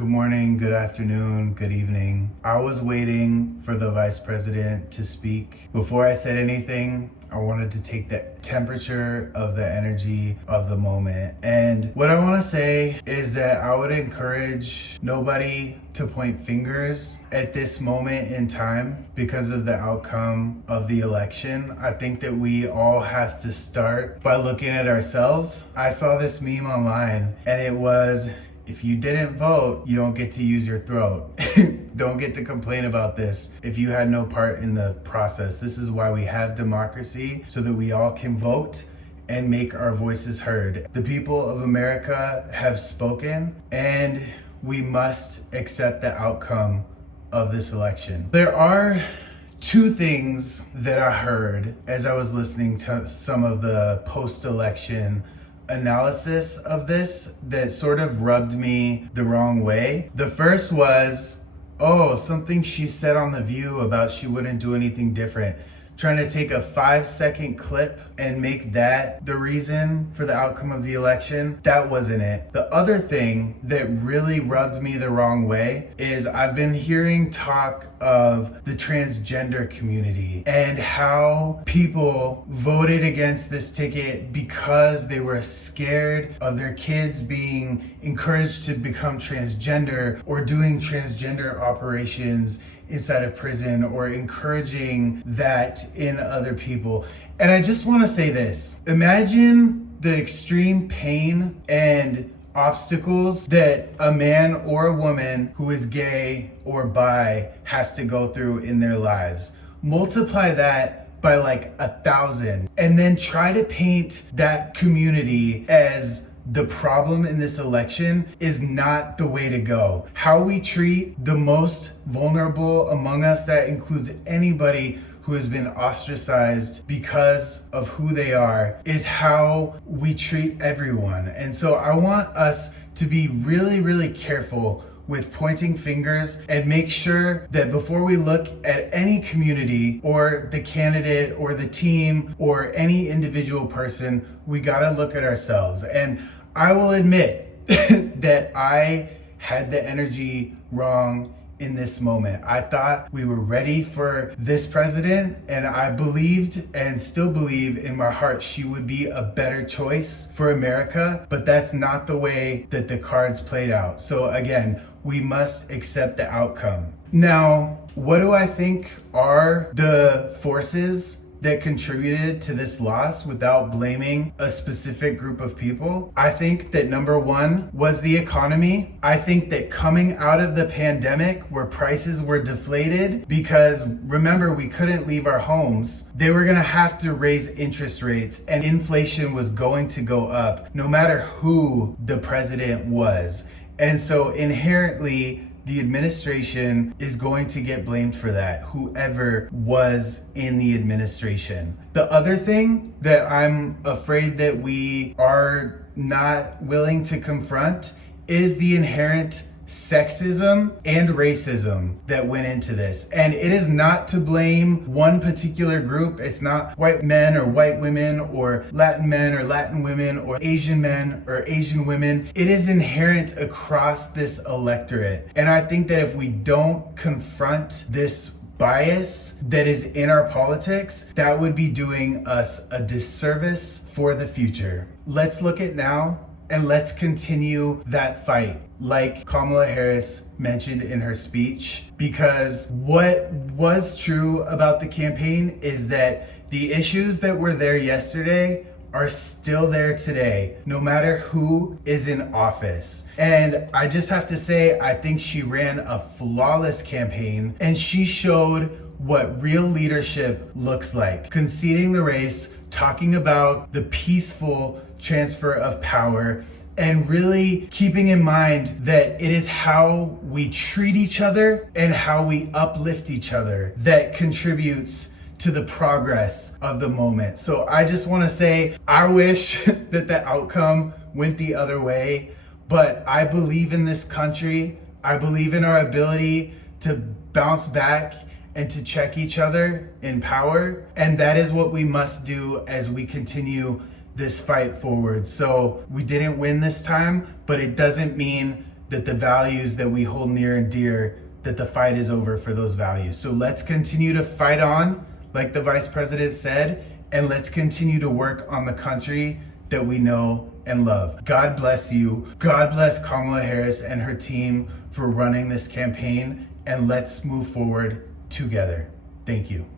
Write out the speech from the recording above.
Good morning, good afternoon, good evening. I was waiting for the vice president to speak. Before I said anything, I wanted to take the temperature of the energy of the moment. And what I want to say is that I would encourage nobody to point fingers at this moment in time because of the outcome of the election. I think that we all have to start by looking at ourselves. I saw this meme online and it was, if you didn't vote, you don't get to use your throat. Don't get to complain about this if you had no part in the process. This is why we have democracy, so that we all can vote and make our voices heard. The people of America have spoken, and we must accept the outcome of this election. There are two things that I heard as I was listening to some of the post-election analysis of this that sort of rubbed me the wrong way. The first was, something she said on The View about she wouldn't do anything different. Trying to take a 5-second clip and make that the reason for the outcome of the election. That wasn't it. The other thing that really rubbed me the wrong way is I've been hearing talk of the transgender community and how people voted against this ticket because they were scared of their kids being encouraged to become transgender or doing transgender operations inside of prison or encouraging that in other people. And I just want to say this. Imagine the extreme pain and obstacles that a man or a woman who is gay or bi has to go through in their lives. Multiply that by like 1,000 and then try to paint that community as the problem in this election is not the way to go. How we treat the most vulnerable among us, that includes anybody who has been ostracized because of who they are, is how we treat everyone. And so I want us to be really, really careful with pointing fingers and make sure that before we look at any community or the candidate or the team or any individual person, we gotta look at ourselves. And I will admit that I had the energy wrong in this moment. I thought we were ready for this president, and I believed and still believe in my heart she would be a better choice for America, but that's not the way that the cards played out. So again, we must accept the outcome. Now, what do I think are the forces that contributed to this loss without blaming a specific group of people? I think that number one was the economy. I think that coming out of the pandemic where prices were deflated, because remember, we couldn't leave our homes, they were gonna have to raise interest rates and inflation was going to go up no matter who the president was. And so inherently, the administration is going to get blamed for that, whoever was in the administration. The other thing that I'm afraid that we are not willing to confront is the inherent sexism and racism that went into this. And it is not to blame one particular group. It's not white men or white women or Latin men or Latin women or Asian men or Asian women. It is inherent across this electorate. And I think that if we don't confront this bias that is in our politics, that would be doing us a disservice for the future. Let's look at now and let's continue that fight, like Kamala Harris mentioned in her speech, because what was true about the campaign is that the issues that were there yesterday are still there today, no matter who is in office. And I just have to say, I think she ran a flawless campaign and she showed what real leadership looks like. Conceding the race, talking about the peaceful transfer of power, and really keeping in mind that it is how we treat each other and how we uplift each other that contributes to the progress of the moment. So I just want to say, I wish that the outcome went the other way, but I believe in this country. I believe in our ability to bounce back and to check each other in power. And that is what we must do as we continue this fight forward. So we didn't win this time, but it doesn't mean that the values that we hold near and dear, that the fight is over for those values. So let's continue to fight on, like the vice president said, and let's continue to work on the country that we know and love. God bless you. God bless Kamala Harris and her team for running this campaign, and let's move forward together. Thank you.